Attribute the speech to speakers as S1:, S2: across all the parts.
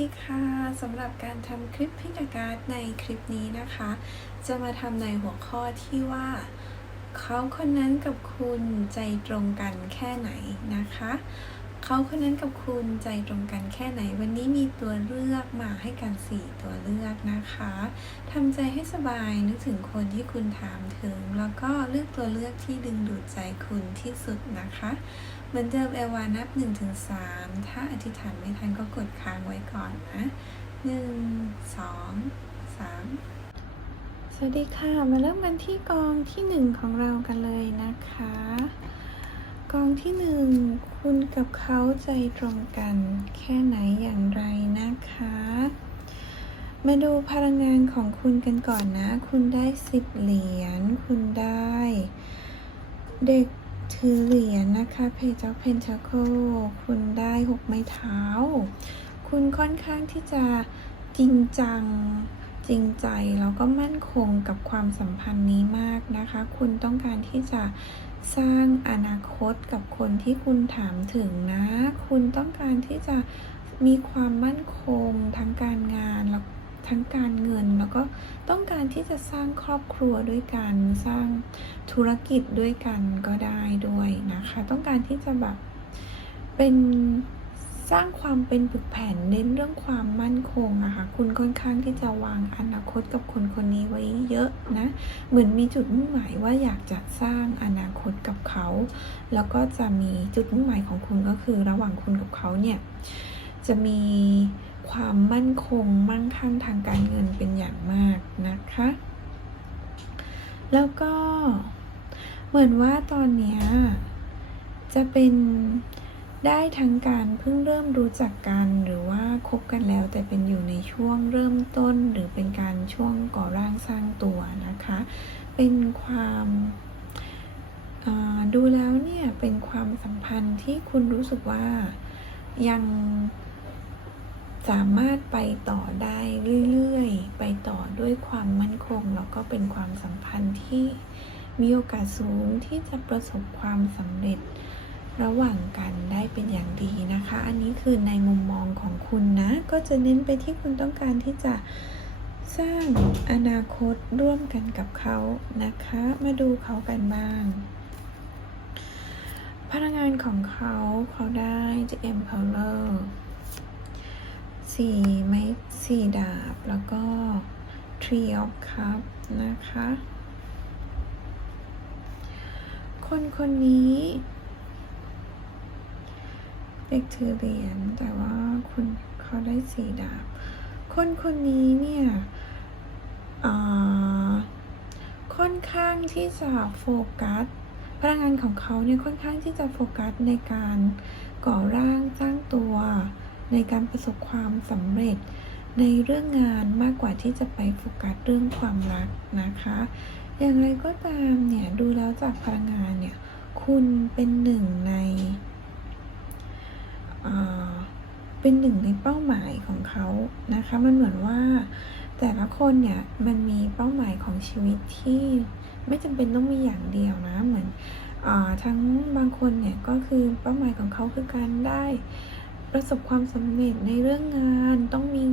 S1: สวัสดีค่ะสำหรับการทำคลิปพิกการในคลิปนี้นะคะ จะมาทำในหัวข้อที่ว่า เขาคนนั้นกับคุณใจตรงกันแค่ไหนนะคะ เขาคนนั้นกับคุณใจตรงกันแค่ไหน วันนี้มีตัวเลือกมาให้กัน 4 ตัวเลือกนะคะทำใจให้สบายนึกถึงคนที่คุณถามถึง แล้วก็เลือกตัวเลือกที่ดึงดูดใจคุณที่สุดนะคะเหมือนเดิมเอวานับ1นถึงสถ้าอธิษฐานไม่ทันก็กดค้าง 1 2 3สองสามสวัสดีค่ะ มาเริ่มกันที่กองที่1ของเรากันเลยนะคะ กองที่1คุณกับเขาใจตรงกัน แค่ไหนอย่างไรนะคะ มาดูพลังงานของคุณกันก่อนนะ คุณได้10เหรียญ คุณได้ เด็กถือเหรียญนะคะเพจเจ้าเพนชาโคคุณได้หกไม้เท้า คุณค่อนข้างที่จะจริงจังจริงใจแล้วก็มั่นคงกับความสัมพันธ์นี้มากนะคะ คุณต้องการที่จะสร้างอนาคตกับคนที่คุณถามถึงนะ คุณต้องการที่จะมีความมั่นคงทั้งการงานแล้วทั้งการเงินแล้วก็ต้องการที่จะสร้างครอบครัวด้วยกันสร้างธุรกิจด้วยกันก็ได้ด้วยนะคะ ต้องการที่จะแบบเป็น สร้างความเป็นปึกแผ่นเน้นเรื่องความมั่นคงอะค่ะคุณค่อนข้างที่จะวางอนาคตกับคนคนนี้ไว้เยอะนะ เหมือนมีจุดมุ่งหมายว่าอยากจะสร้างอนาคตกับเขา แล้วก็จะมีจุดมุ่งหมายของคุณก็คือระหว่างคุณกับเขาเนี่ยจะมีความมั่นคงมั่งคั่งทางการเงินเป็นอย่างมากนะคะ แล้วก็เหมือนว่าตอนนี้จะเป็น ได้ทั้งการเพิ่งเริ่มรู้จักกันหรือว่าคบกันแล้วแต่เป็นอยู่ในช่วงเริ่มต้น หรือเป็นการช่วงก่อร่างสร้างตัวนะคะ เป็นความดูแล้วเนี่ยเป็นความสัมพันธ์ที่คุณรู้สึกว่ายังสามารถไปต่อได้เรื่อยๆ ไปต่อด้วยความมั่นคงแล้วก็เป็นความสัมพันธ์ที่มีโอกาสสูงที่จะประสบความสำเร็จ ระหว่างกันได้เป็นอย่างดีนะคะ อันนี้คือในมุมมองของคุณนะ ก็จะเน้นไปที่คุณต้องการที่จะสร้างอนาคตร่วมกันกับเขานะคะ มาดูเขากันบ้าง พลังงานของเขาเขาได้ The Emperor สี่ไม้สี่ดาบ แล้วก็ Tree of Cup นะคะ คนคนนี้ เด็กถือเหรียญแต่ว่าคุณเขาได้สีดาบ คนคนนี้เนี่ยค่อนข้างที่จะโฟกัสพลังงานของเขาเนี่ยค่อนข้างที่จะโฟกัสในการก่อร่างสร้างตัว ในการประสบความสำเร็จในเรื่องงานมากกว่าที่จะไปโฟกัสเรื่องความรักนะคะ อย่างไรก็ตามเนี่ยดูแล้วจากพลังงานเนี่ยคุณเป็นหนึ่งใน เป็นหนึ่งในเป้าหมายของเขานะคะ มันเหมือนว่าแต่ละคนเนี่ยมันมีเป้าหมายของชีวิตที่ไม่จำเป็นต้องมีอย่างเดียวนะ เหมือนอทั้งบางคนเนี่ยก็คือเป้าหมายของเขาคือการได้ประสบความสำเร็จในเรื่องงาน ต้องมี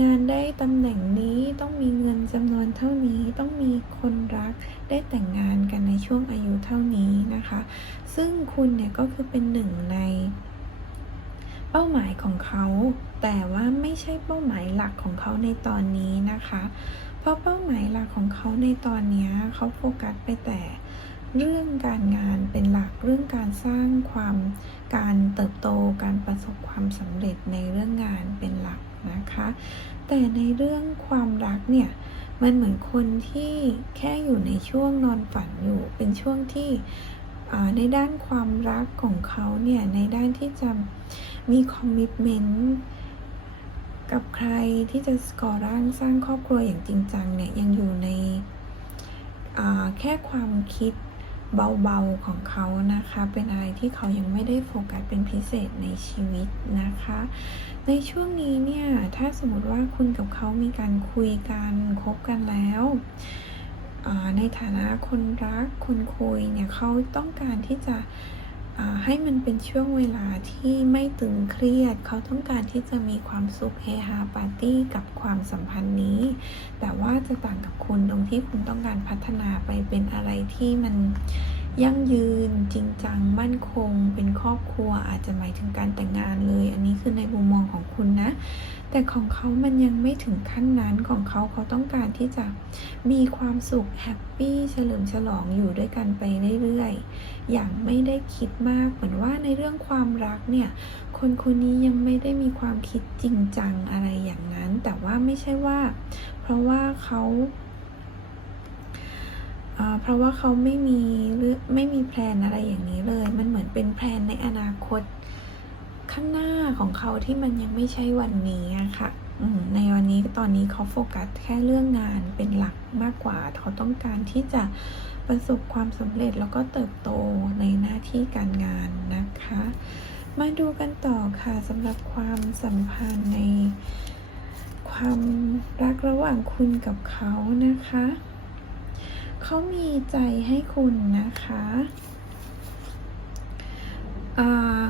S1: งานได้ตำแหน่งนี้ ต้องมีเงินจำนวนเท่านี้ ต้องมีคนรักได้แต่งงานกันในช่วงอายุเท่านี้นะคะ ซึ่งคุณเนี่ยก็คือเป็นหนึ่งใน เป้าหมายของเขา แต่ว่าไม่ใช่เป้าหมายหลักของเขาในตอนนี้นะคะ เพราะเป้าหมายหลักของเขาในตอนนี้เขาโฟกัสไปแต่เรื่องการงานเป็นหลักเรื่องการสร้างความการเติบโตการประสบความสำเร็จในเรื่องงานเป็นหลักนะคะ แต่ในเรื่องความรักเนี่ยมันเหมือนคนที่แค่อยู่ในช่วงนอนฝันอยู่เป็นช่วงที่ในด้านความรักของเขาเนี่ยในด้านที่จะ มีคอมมิชเมนต์กับใครที่จะก่อร่างสร้างครอบครัวอย่างจริงจังเนี่ยยังอยู่ในแค่ความคิดเบาๆของเขานะคะ เป็นอะไรที่เขายังไม่ได้โฟกัสเป็นพิเศษในชีวิตนะคะ ในช่วงนี้เนี่ย ถ้าสมมติว่าคุณกับเขามีการคุยกันคบกันแล้วในฐานะคนรักคนคุยเนี่ยเขาต้องการที่จะ ให้มันเป็นช่วงเวลาที่ไม่ตึงเครียด เขาต้องการที่จะมีความสุขเฮฮาปาร์ตี้กับความสัมพันธ์นี้ แต่ว่าจะต่างกับคุณตรงที่คุณต้องการพัฒนาไปเป็นอะไรที่มัน ยั่งยืนจริงจังมั่นคง เป็นครอบครัวอาจจะหมายถึงการแต่งงานเลย อันนี้คือในมุมมองของคุณนะ แต่ของเขามันยังไม่ถึงขั้นนั้นของเขาเขาต้องการที่จะมีความสุขแฮปปี้เฉลิมฉลองอยู่ด้วยกันไปเรื่อยๆอย่างไม่ได้คิดมากเหมือนว่าในเรื่องความรักเนี่ยคนคนนี้ยังไม่ได้มีความคิดจริงจังอะไรอย่างนั้น แต่ว่าไม่ใช่ว่า เพราะว่าเขาอ่า เพราะว่าเขาไม่มีหรือไม่มีแพลนอะไรอย่างนี้เลย มันเหมือนเป็นแพลนในอนาคต ข้างหน้าของเขาที่มันยังไม่ใช่วันนี้ค่ะในวันนี้ตอนนี้เขาโฟกัสแค่เรื่องงานเป็นหลักมากกว่า เขาต้องการที่จะประสบความสำเร็จแล้วก็เติบโตในหน้าที่การงานนะคะ มาดูกันต่อค่ะสำหรับความสัมพันธ์ในความรักระหว่างคุณกับเขานะคะ เขามีใจให้คุณนะคะอ่า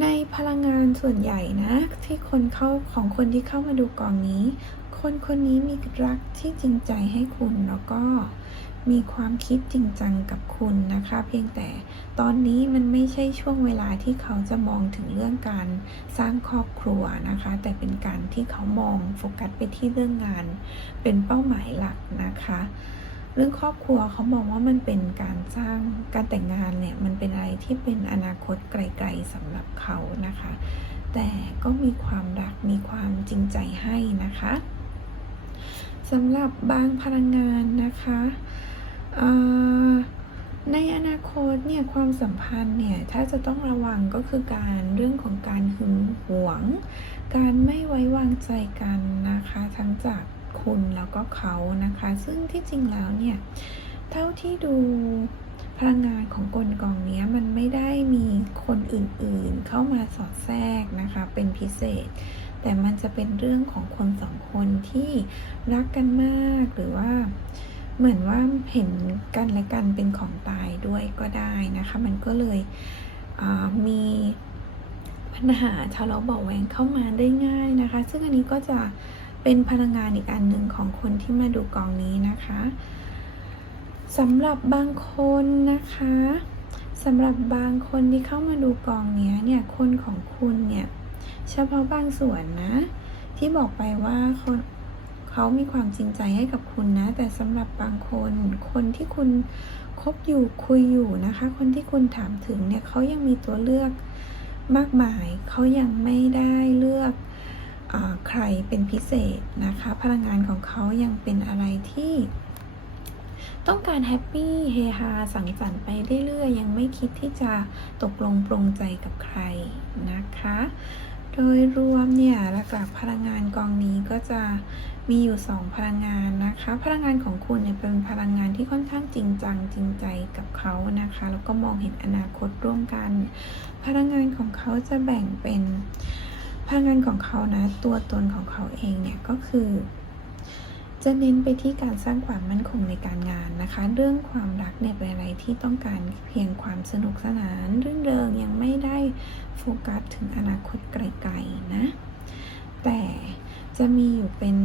S1: ในพลังงานส่วนใหญ่นะ ที่คนเข้าของคนที่เข้ามาดูกองนี้ คนคนนี้มีรักที่จริงใจให้คุณแล้วก็มีความคิดจริงจังกับคุณนะคะ เพียงแต่ตอนนี้มันไม่ใช่ช่วงเวลาที่เขาจะมองถึงเรื่องการสร้างครอบครัวนะคะ แต่เป็นการที่เขามองโฟกัสไปที่เรื่องงาน เป็นเป้าหมายหลักนะคะ เรื่องครอบครัวเขามองว่ามันเป็นการสร้างการแต่งงานเนี่ยมันเป็นอะไรที่เป็นอนาคตไกลๆสำหรับเขานะคะ แต่ก็มีความรักมีความจริงใจให้นะคะสำหรับบางพลังงานนะคะในอนาคตเนี่ยความสัมพันธ์เนี่ยถ้าจะต้องระวังก็คือการเรื่องของการหึงหวง การไม่ไว้วางใจกันนะคะ ทั้งจาก คุณแล้วก็เขานะคะ ซึ่งที่จริงแล้วเนี่ย เท่าที่ดูพลังงานของกลกองนี้มันไม่ได้มีคนอื่นๆ เข้ามาสอดแทรกนะคะ เป็นพิเศษ แต่มันจะเป็นเรื่องของคนสองคนที่รักกันมากหรือว่าเหมือนว่าเห็นกันและกันเป็นของตายด้วยก็ได้นะคะ มันก็เลยมีปัญหาทะเลาะเบาะแหวงเข้ามาได้ง่ายนะคะ ซึ่งอันนี้ก็จะ เป็นพลังงานอีกอันหนึ่งของคนที่มาดูกองนี้นะคะสำหรับบางคนนะคะสำหรับบางคนที่เข้ามาดูกองเนี้ยเนี่ยคนของคุณเนี่ยเฉพาะบางส่วนนะ ที่บอกไปว่าคนเขามีความจริงใจให้กับคุณนะ แต่สำหรับบางคน คนที่คุณคบอยู่คุยอยู่นะคะ คนที่คุณถามถึงเนี่ยเขายังมีตัวเลือกมากมาย เขายังไม่ได้เลือก ใครเป็นพิเศษนะคะ พลังงานของเขายังเป็นอะไรที่ ต้องการแฮปปี้เฮฮาสังสรรค์ไปเรื่อยๆ ยังไม่คิดที่จะตกลงปรงใจกับใครนะคะ โดยรวมเนี่ยหลักๆพลังงานกองนี้ก็จะมีอยู่ 2 พลังงานนะคะ พลังงานของคุณเนี่ยเป็นพลังงานที่ค่อนข้างจริงจังจริงใจกับเขานะคะ แล้วก็มองเห็นอนาคตร่วมกัน พลังงานของเขาจะแบ่งเป็น พลังงานของเขานะ ตัวตนของเขาเองเนี่ยก็คือ จะเน้นไปที่การสร้างความมั่นคงในการงานนะคะ เรื่องความรักเนี่ยเป็นอะไรที่ต้องการเพียงความสนุกสนานรื่องเริงยังไม่ได้โฟกัสถึงอนาคตไกลๆนะ แต่จะมีอยู่เป็น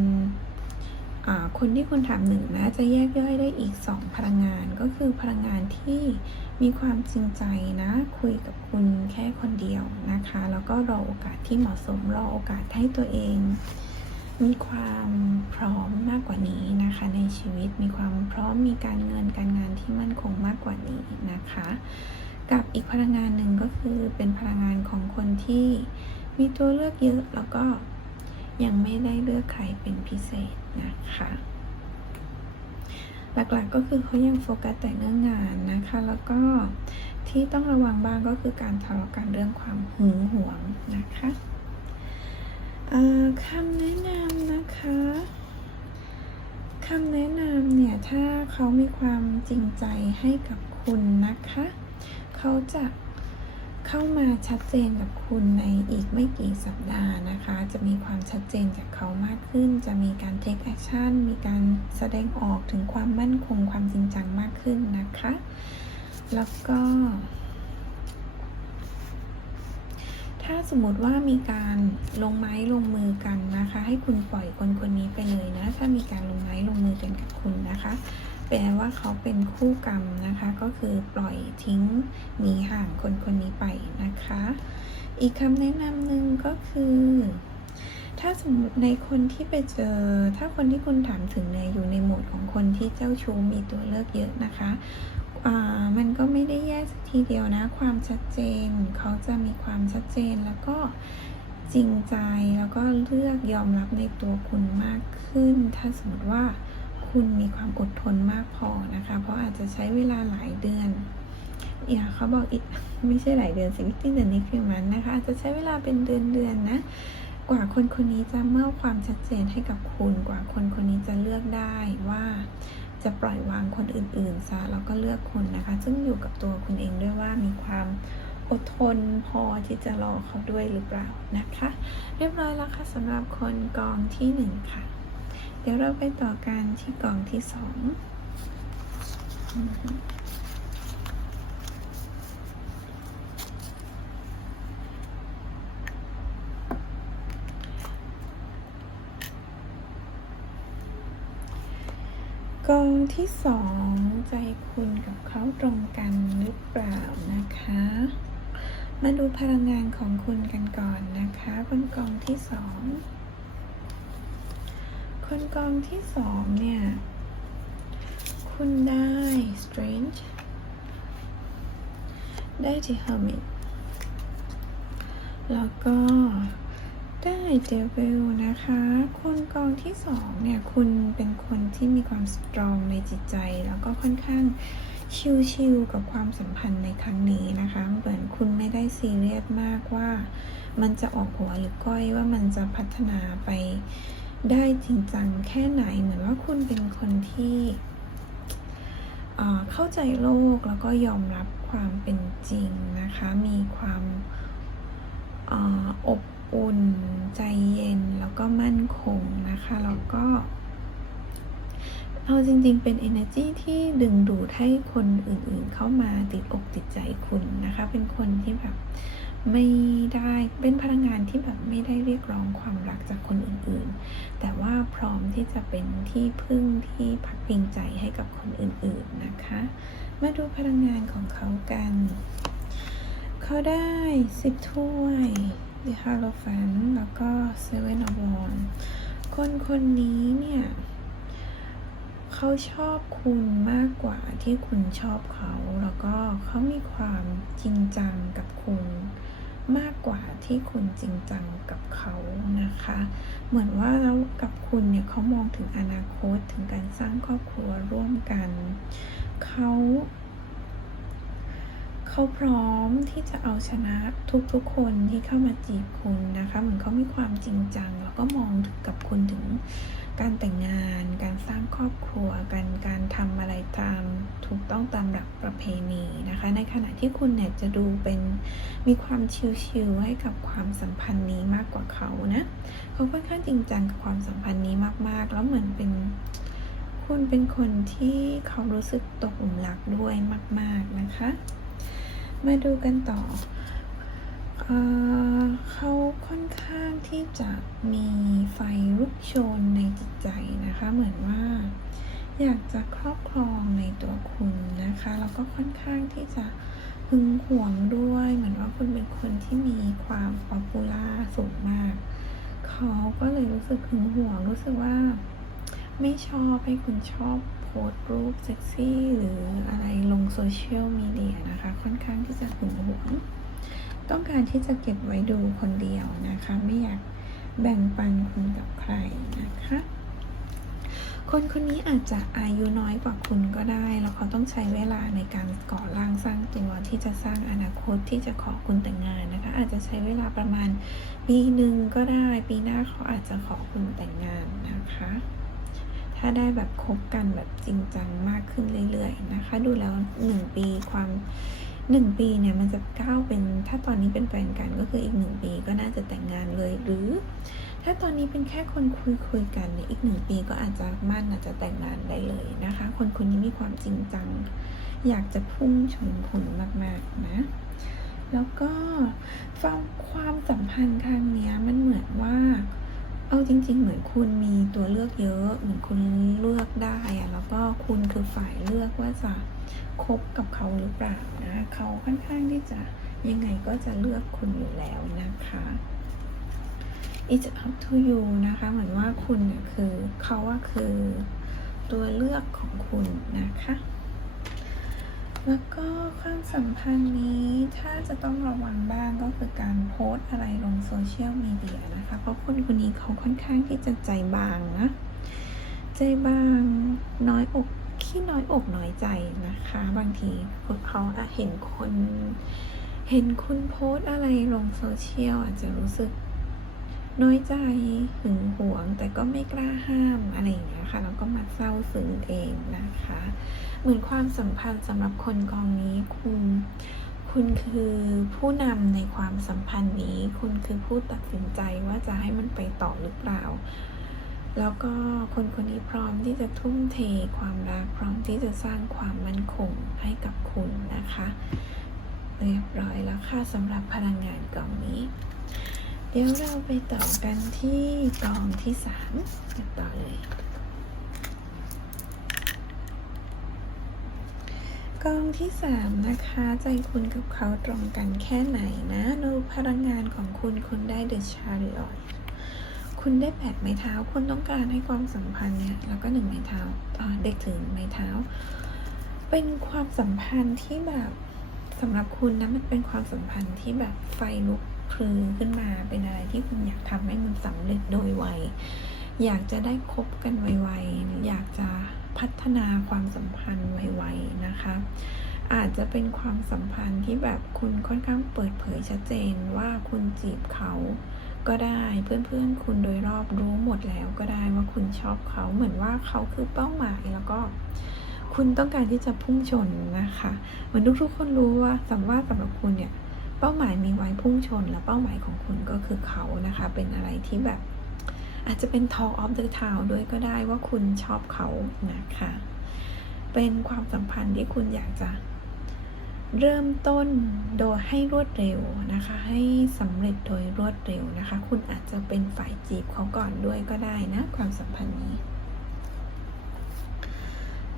S1: คนที่คุณถามหนึ่งนะ จะแยกย่อยได้อีก 2 พลังงานก็คือพลังงานที่ มีความจริงใจนะ คุยกับคุณแค่คนเดียวนะคะ แล้วก็รอโอกาสที่เหมาะสม รอโอกาสให้ตัวเอง มีความพร้อมมากกว่านี้นะคะ ในชีวิต มีความพร้อม มีการเงินการงานที่มั่นคงมากกว่านี้นะคะ กับอีกพลังงานหนึ่งก็คือเป็นพลังงานของคนที่มีตัวเลือกเยอะ แล้วก็ยังไม่ได้เลือกใครเป็นพิเศษนะคะ หลักๆก็คือเขายังโฟกัสแต่เรื่องงานนะคะ แล้วก็ที่ต้องระวังบ้างก็คือการทะเลาะกันเรื่องความหึงหวงนะคะคำแนะนำนะคะคำแนะนำเนี่ย ถ้าเขามีความจริงใจให้กับคุณนะคะ เขาจะ เข้ามาชัดเจนกับคุณในอีกไม่กี่สัปดาห์นะคะ จะมีความชัดเจนจากเขามากขึ้น จะมีการ take action มีการแสดงออกถึงความมั่นคงความจริงจังมากขึ้นนะคะ แล้วก็ ถ้าสมมติว่ามีการลงไม้ลงมือกันนะคะ ให้คุณปล่อยคนคนนี้ไปเลยนะ ถ้ามีการลงไม้ลงมือกันกับคุณนะคะ แปลว่าเขาเป็นคู่กรรมนะคะ ก็คือปล่อยทิ้งหนีห่างคนคนนี้ไปนะคะ อีกคำแนะนำหนึ่งก็คือ ถ้าสมมติในคนที่ไปเจอ ถ้าคนที่คุณถามถึงเนี่ยอยู่ในโหมดของคนที่เจ้าชู้มีตัวเลือกเยอะนะคะมันก็ไม่ได้แย่สักทีเดียวนะ ความชัดเจน เขาจะมีความชัดเจนแล้วก็จริงใจแล้วก็เลือกยอมรับในตัวคุณมากขึ้น ถ้าสมมติว่า คุณมีความอดทนมากพอนะคะ เพราะอาจจะใช้เวลาหลายเดือนอย่าเขาบอกอีกไม่ใช่หลายเดือนสิวิติเดือนนี้คือมันนะคะ อาจจะใช้เวลาเป็นเดือนเดือนนะ กว่าคนคนนี้จะมอบความชัดเจนให้กับคุณกว่าคนคนนี้จะเลือกได้ว่าจะปล่อยวางคนอื่นๆซะแล้วก็เลือกคุณนะคะ ซึ่งอยู่กับตัวคุณเองด้วยว่ามีความอดทนพอที่จะรอเขาด้วยหรือเปล่านะคะ เรียบร้อยแล้วค่ะสำหรับคนกองที่หนึ่งค่ะ ดี๋ยวเราไปต่อกันที่กล่องที่สองอือฮึกองที่สองใจคุณกับเขาตรงกันหรือเปล่านะคะ มาดูพลังงานของคุณกันก่อนนะคะคนกองที่สอง คนกองที่สองเนี่ย คุณได้ strange ได้ the hermit แล้วก็ได้ devil นะคะ คนกองที่สองเนี่ย คุณเป็นคนที่มีความ strong ในจิตใจ แล้วก็ค่อนข้างชิลๆกับความสัมพันธ์ในครั้งนี้นะคะ เหมือนคุณไม่ได้ซีเรียสมากว่า มันจะออกหัวหรือก้อยว่ามันจะพัฒนาไป ได้จริงจังแค่ไหนเหมือนว่าคุณเป็นคนที่เข้าใจโลกแล้วก็ยอมรับความเป็นจริงนะคะ มีความเอ่ออบอุ่นใจเย็นแล้วก็มั่นคงนะคะ แล้วก็เอาจริงๆ เป็น energy ที่ดึงดูดให้คนอื่นๆเข้ามาติดอกติดใจคุณนะคะ เป็นคนที่แบบ ไม่ได้เป็นพลังงานที่แบบไม่ได้เรียกร้องความรักจากคนอื่นๆ แต่ว่าพร้อมที่จะเป็นที่พึ่งที่พักพิงใจให้กับคนอื่นๆนะคะ มาดูพลังงานของเขากัน เขาได้สิบถ้วย The Hierophant แล้วก็ Seven of Wands คนคนนี้เนี่ยเขาชอบคุณมากกว่าที่คุณชอบเขา แล้วก็เขามีความจริงจังกับคุณ มากกว่าที่คุณจริงจังกับเขานะคะ เหมือนว่าแล้วกับคุณเนี่ยเขามองถึงอนาคตถึงการสร้างครอบครัวร่วมกันเขาเขาพร้อมที่จะเอาชนะทุกๆคนที่เข้ามาจีบคุณนะคะเหมือนเขามีความจริงจัง แล้วก็มองถึงกับคุณถึงการแต่งงาน การสร้างครอบครัวการการทำอะไรตาม ถูกต้องตามหลักประเพณีนะคะ ในขณะที่คุณเนี่ยจะดูเป็นมีความชิลๆให้กับความสัมพันธ์นี้มากกว่าเขานะเขาค่อนข้างจริงจังกับความสัมพันธ์นี้มากๆ แล้วเหมือนเป็นคุณเป็นคนที่เขารู้สึกตกหลุมรักด้วยมาก ๆนะคะ มาดูกันต่อเออเขาค่อนข้างที่จะมีไฟลุกโชนในจิตใจนะคะ เหมือนว่า อยากจะครอบครองในตัวคุณนะคะ แล้วก็ค่อนข้างที่จะหึงหวงด้วย เหมือนว่าคุณเป็นคนที่มีความป๊อปปูล่าสูงมาก เขาก็เลยรู้สึกหึงหวง รู้สึกว่า ไม่ชอบให้คุณชอบโพสต์รูปเซ็กซี่หรืออะไรลงโซเชียลมีเดียนะคะ ค่อนข้างที่จะหึงหวง ต้องการที่จะเก็บไว้ดูคนเดียวนะคะ ไม่อยากแบ่งปันคุณกับใครนะคะ คนคนนี้อาจจะอายุน้อยกว่าคุณก็ได้ แล้วเขาต้องใช้เวลาในการก่อร่างสร้างตัวที่จะสร้างอนาคตที่จะขอคุณแต่งงานนะคะ อาจจะใช้เวลาประมาณปีหนึ่งก็ได้ ปีหน้าเขาอาจจะขอคุณแต่งงานนะคะ ถ้าได้แบบคบกันแบบจริงจังมากขึ้นเรื่อยๆนะคะ ดูแล้วหนึ่งปีความหนึ่งปีเนี่ยมันจะก้าวเป็นถ้าตอนนี้เป็นแฟนกันก็คืออีกหนึ่งปีก็น่าจะแต่งงานเลยหรือ ถ้าตอนนี้เป็นแค่คนคุยคุยๆกันเนี่ยอีกหนึ่งปีก็อาจจะมั่นอาจจะแต่งงานได้เลยนะคะ คนคนนี้มีความจริงจัง อยากจะพุ่งชนคุณมากๆนะ แล้วก็ความความสัมพันธ์ครั้งนี้มันเหมือนว่า เอาจริง ๆ เหมือนคุณมีตัวเลือกเยอะ เหมือนคุณเลือกได้อะแล้วก็คุณคือฝ่ายเลือกว่าจะคบกับเขาหรือเปล่านะ เขาค่อนข้างที่จะยังไงก็จะเลือกคุณอยู่แล้วนะคะ it's up to you นะคะ เหมือนว่าคุณเนี่ยคือเขาว่าคือตัวเลือกของคุณนะคะ แล้วก็ความสัมพันธ์นี้ถ้าจะต้องระวังบ้างก็คือการโพสอะไรลงโซเชียลมีเดียนะคะ เพราะคนคนนี้เขาค่อนข้างที่จะใจบางนะ ใจบางน้อยอกขี้น้อยอกน้อยใจนะคะ บางทีเขาอเห็นคน เห็นคุณโพสอะไรลงโซเชียลอาจจะรู้สึก น้อยใจหึงหวง แต่ก็ไม่กล้าห้ามอะไรอย่างเงี้ยค่ะแล้วก็มาเศร้าซึ้งเองนะคะ เหมือนความสัมพันธ์สำหรับคนกองนี้คุณคุณคือผู้นำในความสัมพันธ์นี้ คุณคือผู้ตัดสินใจว่าจะให้มันไปต่อหรือเปล่า แล้วก็คนคนนี้พร้อมที่จะทุ่มเทความรักพร้อมที่จะสร้างความมั่นคงให้กับคุณนะคะ เรียบร้อยแล้วค่ะสำหรับพลังงานกล่องนี้ เดี๋ยวเราไปต่อกันที่กองที่สามต่อเลยกองที่สามนะคะ ใจคุณกับเขาตรงกันแค่ไหนนะดูพลังงานของคุณคุณได้เดอะชาริออตคุณได้แปดไม้เท้า คุณต้องการให้ความสัมพันธ์เนี่ยแล้วก็หนึ่งไม้เท้าเด็กถึงไม้เท้า เป็นความสัมพันธ์ที่แบบสำหรับคุณนะมันเป็นความสัมพันธ์ที่แบบไฟลุก พลือขึ้นมาเป็นอะไรที่คุณอยากทำให้มันสำเร็จโดยไว อยากจะได้คบกันไวๆ อยากจะพัฒนาความสัมพันธ์ไวๆนะคะ อาจจะเป็นความสัมพันธ์ที่แบบคุณค่อนข้างเปิดเผยชัดเจนว่าคุณจีบเขาก็ได้เพื่อนๆ คุณโดยรอบรู้หมดแล้วก็ได้ว่าคุณชอบเขาเหมือนว่าเขาคือเป้าหมายแล้วก็คุณต้องการที่จะพุ่งชนนะคะ เหมือนทุกๆคนรู้ว่าสำว่าสำหรับคุณเนี่ย เป้าหมายมีไว้พุ่งชน และเป้าหมายของคุณก็คือเขานะคะ เป็นอะไรที่แบบ อาจจะเป็น Talk of the Town ด้วยก็ได้ว่าคุณชอบเขานะคะ เป็นความสัมพันธ์ที่คุณอยากจะเริ่มต้นโดยให้รวดเร็วนะคะ ให้สำเร็จโดยรวดเร็วนะคะ คุณอาจจะเป็นฝ่ายจีบเขาก่อนด้วยก็ได้นะ ความสัมพันธ์นี้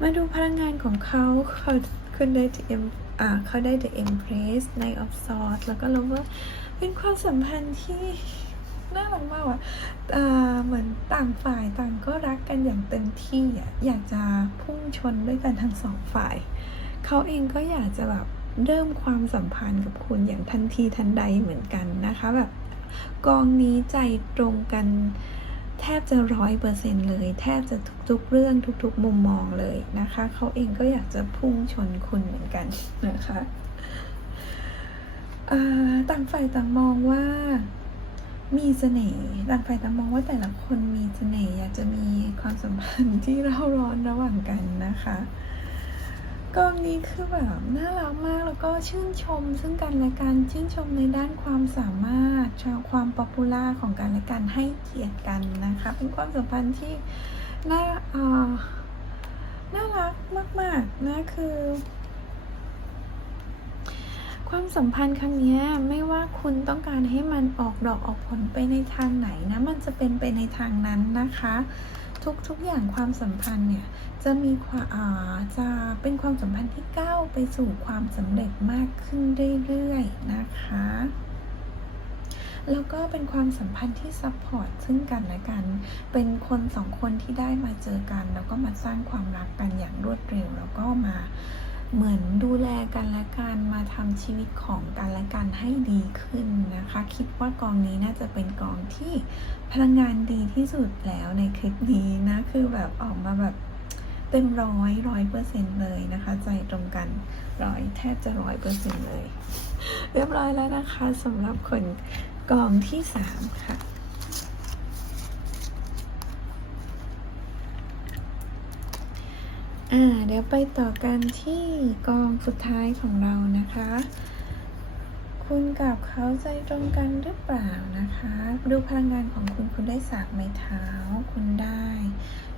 S1: มาดูพลังงานของเขาคุณได้ The Em อ่ เขาได้ The Empress Knight of Swords แล้วก็ Lover เป็นความสัมพันธ์ที่น่ารักมากอะเหมือนต่างฝ่ายต่างก็รักกันอย่างเต็มที่อะอยากจะพุ่งชนด้วยกันทั้งสองฝ่าย เขาเองก็อยากจะแบบเริ่มความสัมพันธ์กับคุณอย่างทันทีทันใดเหมือนกันนะคะแบบกองนี้ใจตรงกัน แทบจะร้อยเปอร์เซ็นเลย แทบจะทุกๆเรื่องทุกๆ มุมมองเลยนะคะ เขาเองก็อยากจะพุ่งชนคุณเหมือนกันนะคะต่างฝ่ายต่างมองว่ามีเสน่ห์ต่างฝ่ายต่างมองว่าแต่ละคนมีเสน่ห์อยากจะมีความสัมพันธ์ที่เร่าร้อนระหว่างกันนะคะ กองนี้คือแบบน่ารักมากแล้วก็ชื่นชม ซึ่งกันและกันชื่นชมในด้านความสามารถชาวความป๊อปปูล่าของกันและกันให้เกียรติกันนะคะเป็นความสัมพันธ์ที่น่าเออน่ารักมากๆนะคือ ความสัมพันธ์ครั้งนี้ไม่ว่าคุณต้องการให้มันออกดอกออกผลไปในทางไหนนะ มันจะเป็นไปในทางนั้นนะคะ ทุกๆอย่างความสัมพันธ์เนี่ยจะมีความอ่าจะเป็นความสัมพันธ์ที่ก้าวไปสู่ความสำเร็จมากขึ้นเรื่อยๆนะคะ แล้วก็เป็นความสัมพันธ์ที่ซัพพอร์ตซึ่งกันและกัน เป็นคนสองคนที่ได้มาเจอกัน แล้วก็มาสร้างความรักกันอย่างรวดเร็วแล้วก็มา เหมือนดูแลกันและกันมาทำชีวิตของกันและกันให้ดีขึ้นนะคะ คิดว่ากองนี้น่าจะเป็นกองที่พลังงานดีที่สุดแล้วในคลิปนี้นะ คือแบบออกมาแบบเต็มร้อยร้อยเปอร์เซ็นเลยนะคะ ใจตรงกันร้อยแทบจะร้อยเปอร์เซ็นเลย เรียบร้อยแล้วนะคะสำหรับคนกองที่สามค่ะ อ่าเดี๋ยวไปต่อกันที่กองสุดท้ายของเรานะคะ คุณกับเขาใจตรงกันหรือเปล่านะคะ ดูพลังงานของคุณคุณได้สากไม้เท้า คุณได้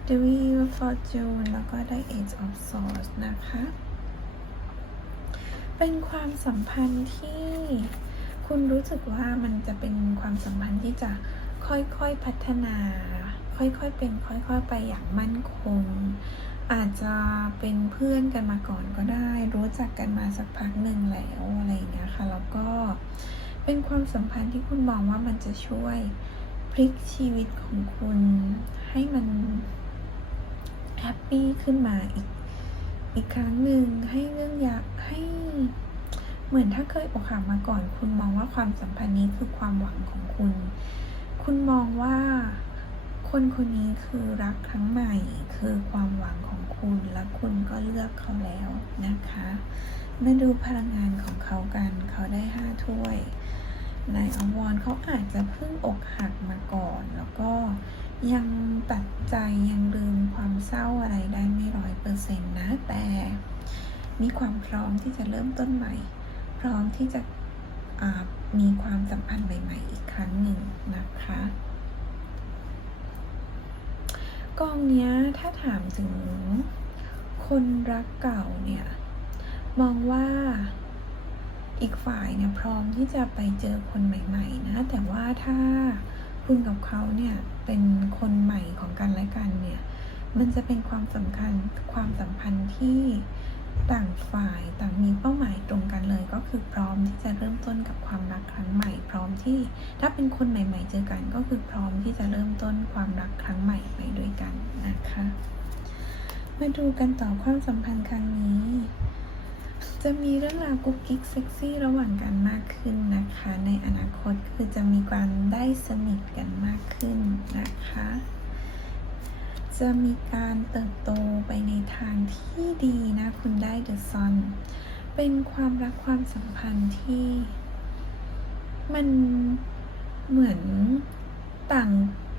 S1: The Wheel of Fortune แล้วก็ได้ Age of Swords นะคะ เป็นความสัมพันธ์ที่คุณรู้สึกว่ามันจะเป็นความสัมพันธ์ที่จะค่อยๆพัฒนา ค่อยๆเป็นค่อยๆไปอย่างมั่นคง อาจจะเป็นเพื่อนกันมาก่อนก็ได้ รู้จักกันมาสักพักหนึ่งแล้วอะไรอย่างเงี้ยค่ะ แล้วก็เป็นความสัมพันธ์ที่คุณมองว่ามันจะช่วยพลิกชีวิตของคุณให้มันแฮปปี้ขึ้นมาอีกอีกครั้งหนึ่งให้เรื่องอยากให้เหมือนถ้าเคยอกหักมาก่อน คุณมองว่าความสัมพันธ์นี้คือความหวังของคุณ คุณมองว่า คนคนนี้คือรักครั้งใหม่คือความหวังของคุณและคุณก็เลือกเขาแล้วนะคะ มาดูพลังงานของเขากันเขาได้ห้าถ้วยนายอวรเขาอาจจะเพิ่งอกหักมาก่อน แล้วก็ยังตัดใจยังลืมความเศร้าอะไรได้ไม่ร้อยเปอร์เซ็นต์นะ แต่มีความพร้อมที่จะเริ่มต้นใหม่ พร้อมที่จะมีความสัมพันธ์ใหม่ ๆ อีกครั้งหนึ่งนะคะ กองเนี้ยถ้าถามถึงคนรักเก่าเนี่ยมองว่าอีกฝ่ายเนี่ยพร้อมที่จะไปเจอคนใหม่ ๆ นะ แต่ว่าถ้าคุณกับเขาเนี่ยเป็นคนใหม่ของกันและกันเนี่ยมันจะเป็นความสำคัญความสัมพันธ์ที่ ต่างฝ่ายต่างมีเป้าหมายตรงกันเลย ก็คือพร้อมที่จะเริ่มต้นกับความรักครั้งใหม่ พร้อมที่ถ้าเป็นคนใหม่ ๆ เจอกัน ก็คือพร้อมที่จะเริ่มต้นความรักครั้งใหม่ไปด้วยกันนะคะ มาดูกันต่อความสัมพันธ์ครั้งนี้ จะมีเรื่องราวกุ๊กกิ๊กเซ็กซี่ระหว่างกันมากขึ้นนะคะ ในอนาคตคือจะมีการได้สนิทกันมากขึ้นนะคะ จะมีการเติบโตไปในทางที่ดีนะ คุณได้เดอะซอนเป็นความรักความสัมพันธ์ที่ มันเหมือนต่าง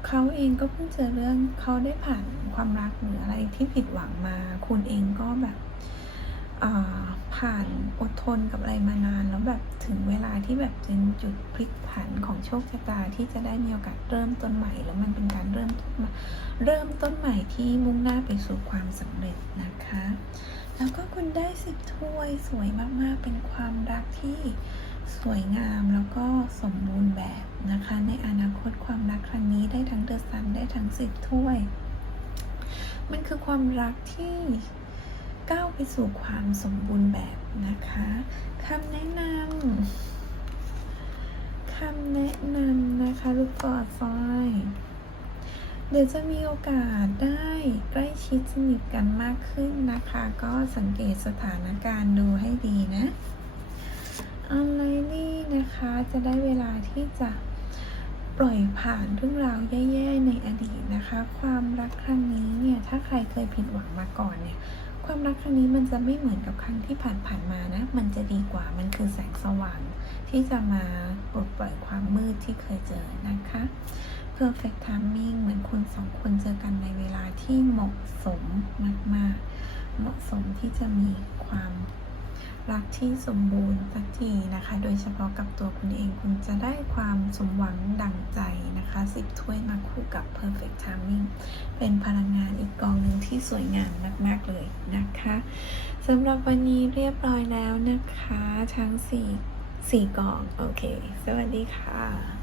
S1: เขาเองก็เพิ่งเจอเรื่องเขาได้ผ่านความรักหรืออะไรที่ผิดหวังมา คุณเองก็แบบอ่า ผ่านอดทนกับอะไรมานาน แล้วแบบถึงเวลาที่แบบเป็นจุดพลิกผันของโชคชะตาที่จะได้มีโอกาสเริ่มต้นใหม่ แล้วมันเป็นการเริ่มต้นเริ่มต้นใหม่ที่มุ่งหน้าไปสู่ความสำเร็จนะคะ แล้วก็คุณได้สิบถ้วยสวยมากๆ เป็นความรักที่สวยงามแล้วก็สมบูรณ์แบบนะคะ ในอนาคตความรักครั้งนี้ได้ทั้งเดอะซันได้ทั้งสิบถ้วย มันคือความรักที่ ก้าวไปสู่ความสมบูรณ์แบบนะคะคำแนะนำคำแนะนำนะคะลูกฟอดฟอยเดี๋ยวจะมีโอกาสได้ใกล้ชิดสนิทกันมากขึ้นนะคะ ก็สังเกตสถานการณ์ดูให้ดีนะอะไรนี่นะคะจะได้เวลาที่จะปล่อยผ่านเรื่องราวแย่ๆในอดีตนะคะ ความรักครั้งนี้เนี่ยถ้าใครเคยผิดหวังมาก่อนเนี่ย ความรักครั้งนี้มันจะไม่เหมือนกับครั้งที่ผ่านๆมานะ มันจะดีกว่า มันคือแสงสว่าง ที่จะมาปลดปล่อยความมืดที่เคยเจอนะคะ perfect timing เหมือนคุณสองคนเจอกันในเวลาที่เหมาะสมมากๆ เหมาะสมที่จะมีความ รักที่สมบูรณ์สักทีนะคะ โดยเฉพาะกับตัวคุณเองคุณจะได้ความสมหวังดั่งใจนะคะสิบถ้วยมาคู่กับ perfect timing เป็นพลังงานอีกกองหนึ่งที่สวยงามมาก ๆ เลยนะคะสำหรับวันนี้เรียบร้อยแล้วนะคะ ทั้งสี่สี่กอง โอเค สวัสดีค่ะ